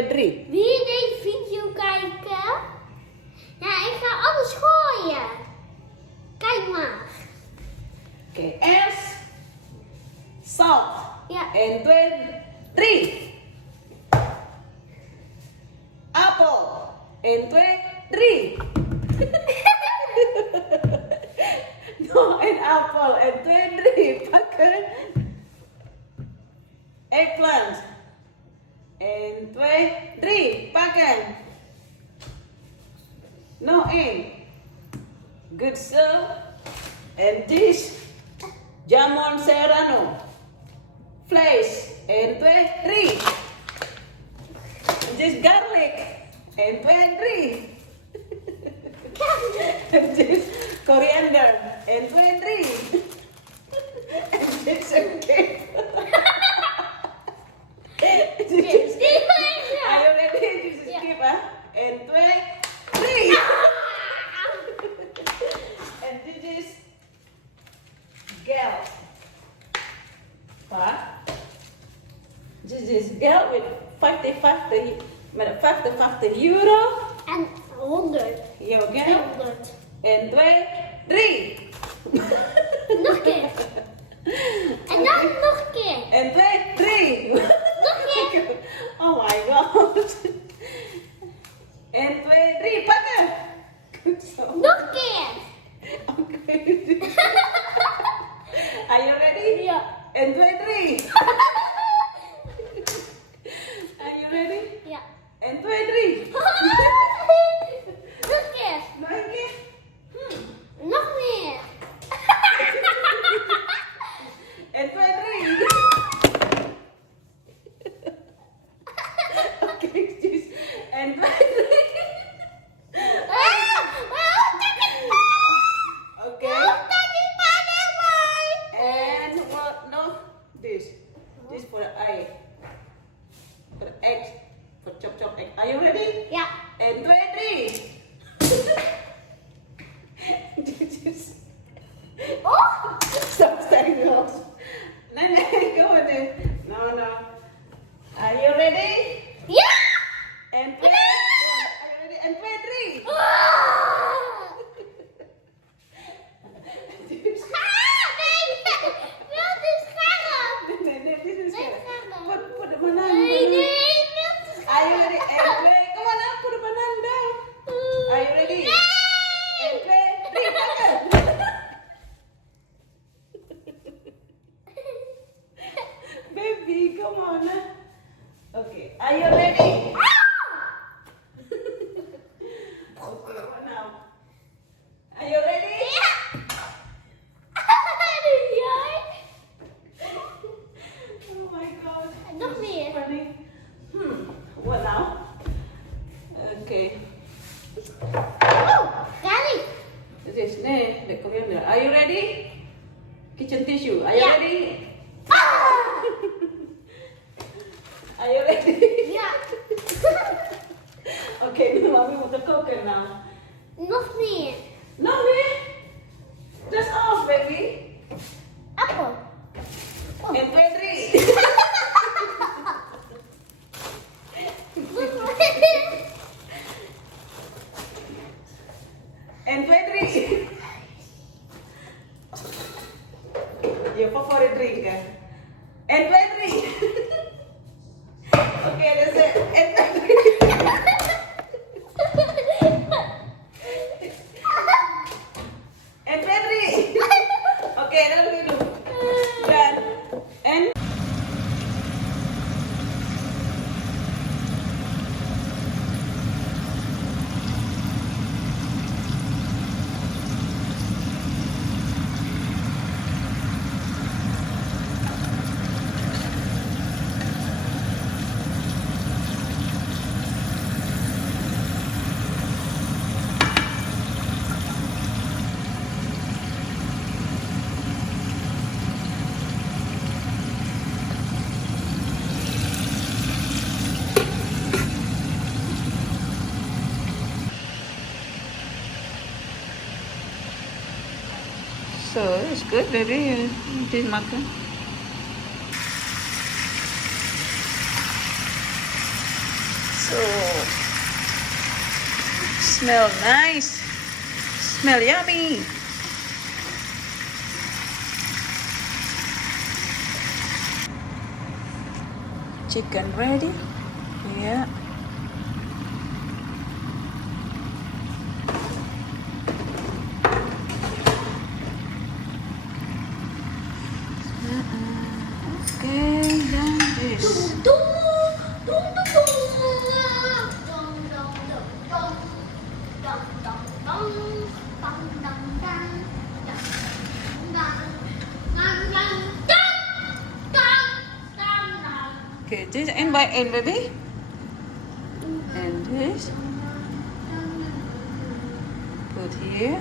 3. Wil je deze video kijken? Ja, ik ga alles gooien. Kijk maar. Oké, eerst zout. Ja. 1, 2, 3. Appel. 1, 2, 3. Nog een appel. 1, 2, 3. Pakken. Eggplant. 1, 2, 3. Pakken. Nog één. Good so. En this. Jamon serrano. Vlees. 1, 2, 3. This garlic. 1, 2, 3. And this coriander. 1, 2, 3. And this okay. Are you ready? This is skip, huh? 1, 2, 3. And this is gel. What? This is gel with 50 euro. En 100. Ja, oké. 200. 1, 2, 3. Nog een keer. En dan nog een keer. 1, 2, 3. Nog een keer. Oh my god. 1, 2, 3. Pakken. Goed zo. Nog een keer. Oké. Are you ready? Ja. 1, 2, 3. Are you ready? Ja. 1, 2, 3. Nog een keer. Nog een keer. Nog meer. 1, 2, 3. Oké, dus 1, 2, 3. Oké. En wat nog? This. This for the eye. For the egg. For chop egg. Are you ready? Ja. 1, 2, 3. Dit is... Oh. Stop standing up. Nee, go with it. No. Are you ready? Ja. And 2. Are you ready? And 2, 3. Nee, wil te scherp. Nee, dit is Nee, het. scherp. Put the banana. Nee, wil te Are you scherp. ready? And 2. Come on now, put the banana down. Are you ready? And 2, 3. Pakken. Baby, come on. Okay, are you ready? Okay, what now? Are you ready? Oh my god. Nog this is meer. funny. What now? Okay. Oh, Daddy. This is the coriander. Are you ready? Kitchen tissue. Are you Yeah. ready? Are you ready? Ja. Okay, nu we moeten koken nou. Nog meer. Nog meer? That's all, baby. Appel. 1, 2, 3. En 2, 3. Je favoriete drinken. En 2, 3. Oké, dat is het. En 2, 3. En 2, 3. Oké, dat moet je doen. Dan. En. So it's good, baby. This makan. So, 1, 2, 3. Oh, smell nice. Smell yummy. Chicken ready? Yeah. Okay, then this. Okay, this end by end, baby. And this. Put here.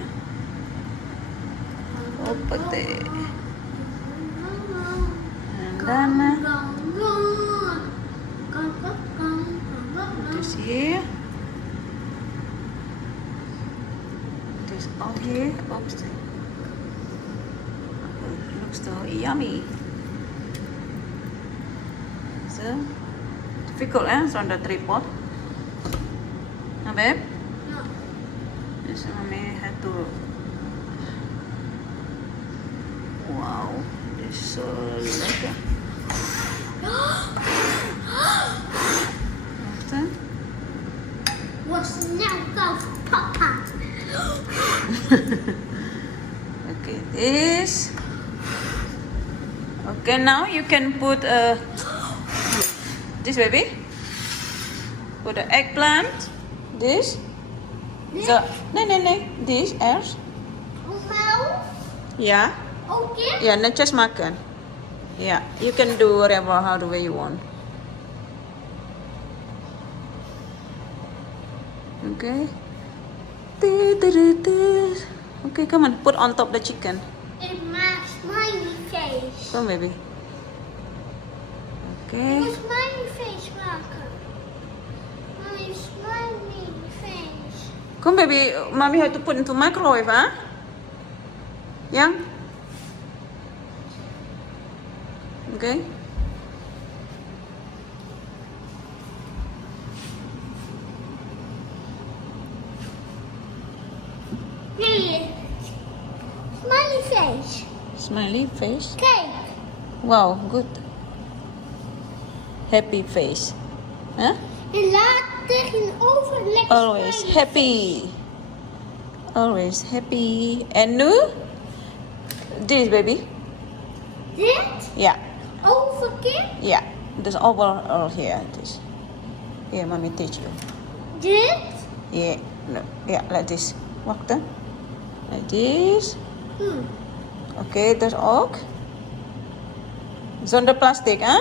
Open there. And then this here. This all here. Oops. Looks so yummy. So difficult, it's on the tripod. Nah, babe? No. This mommy had to. Wow, this is so lekker. Wacht. What's now go Papa? Okay, this. Okay, now you can put this, baby. Put the eggplant. This. So, no. This else. Mau? Yeah. Okay. Yeah, not just makan. Yeah, you can do whatever, how the way you want. Okay. Okay, come on, put on top the chicken. It's my smiley face. Come, baby. Okay. It's smiley face, Marco. My smiley face. Come, baby. Mommy have to put into microwave, huh? Yang? Okay. Really? Smiley face. Smiley face. Cake. Wow, good. Happy face. Huh? En later in oven lekker Always smiley happy. Always happy. And nu? This, baby. Dit? Yeah. Overkip? Yeah. There's all here. This. Here, mommy teach you. Dit? Yeah. No. Yeah, like this. Wacht, hè. Like this. Oké, dat ook. Zonder plastic, hè?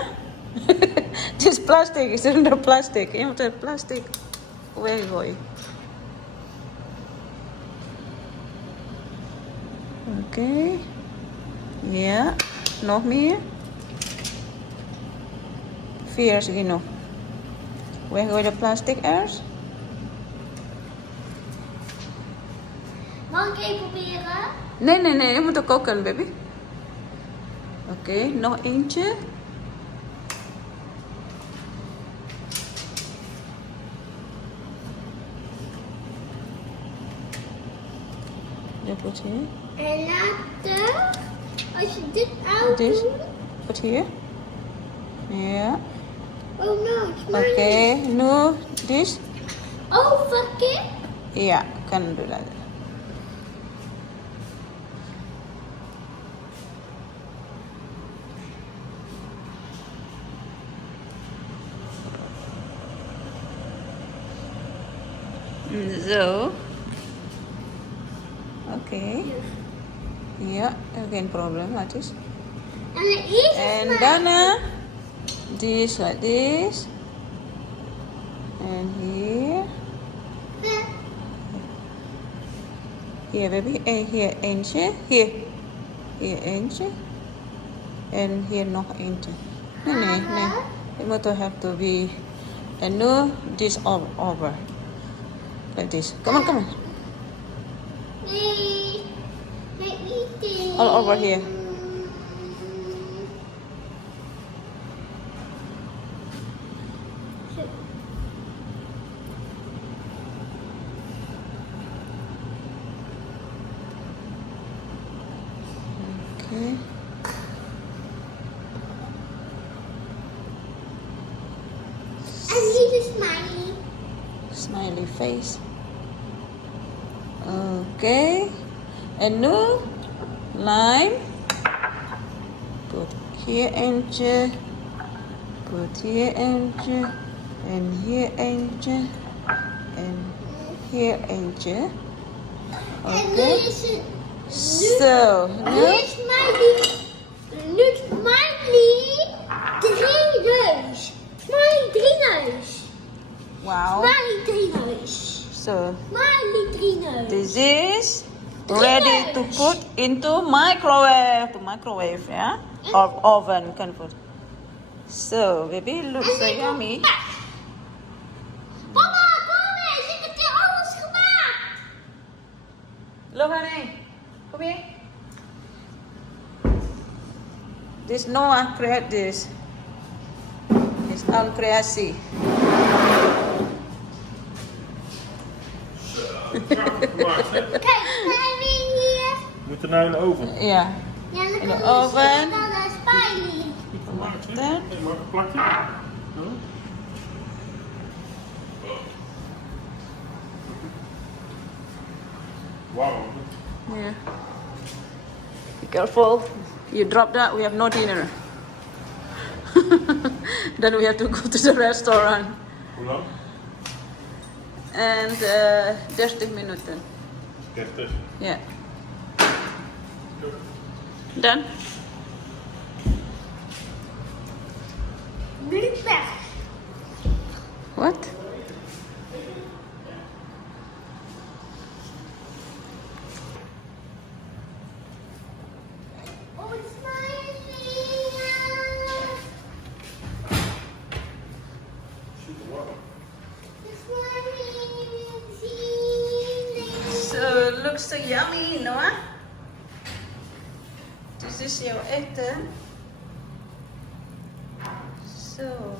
Het is plastic, zonder plastic. Je moet het plastic weggooien. Oké. Ja, nog meer. 4 genoeg. Weggooi de plastic eerst. Mag ik even proberen? Nee, je moet ook koken, baby. Oké, nog eentje. Je put hier. En later, als je dit uit Dit. doet. Put hier. Ja. Oh no, smiley. Oké, nu this. Overkip? Ja, kan doen dat. Zo. Oké. Ja, geen probleem, dat is. En de eerste En daarna this like this. And here. Here, baby. En hier eentje. Hier. Hier eentje. En hier nog eentje. Nee. Het moet toch have to be. And nu this all over. Like this. Come on. Nee, niet dit. All over here. is a smiley. Smiley face. Okay. And nu lime. Put hier eentje. Put hier eentje. En hier eentje. En hier eentje. En nu Okay. is het... So, Nu nu. is Smiley 3 neus. Smiley 3 neus. Wow. Smiley 3 neus. So, Smiley 3 neus. this is ready to put into microwave, yeah? Or oven, can put. So, baby, it looks so yummy. Papa, kom eens. Ik heb hier alles gemaakt. Look, honey. Come here. This Noah create this. His own creatie. Kijk, zijn we hier? Moet er nou in de oven? Ja. Ja, dan In de kunnen we oven. dan naar Smiley. Gemaakt, hè? Dan. Nee, maar een plakje. Huh? Wauw. Yeah. Be careful. You drop that, we have no dinner. Then we have to go to the restaurant. Hoe lang? And 30 minuten. 30. Yeah. Done? Niet weg. What? Oh, Smiley. Super warm. So it looks so yummy, Noah. This is your eten. So.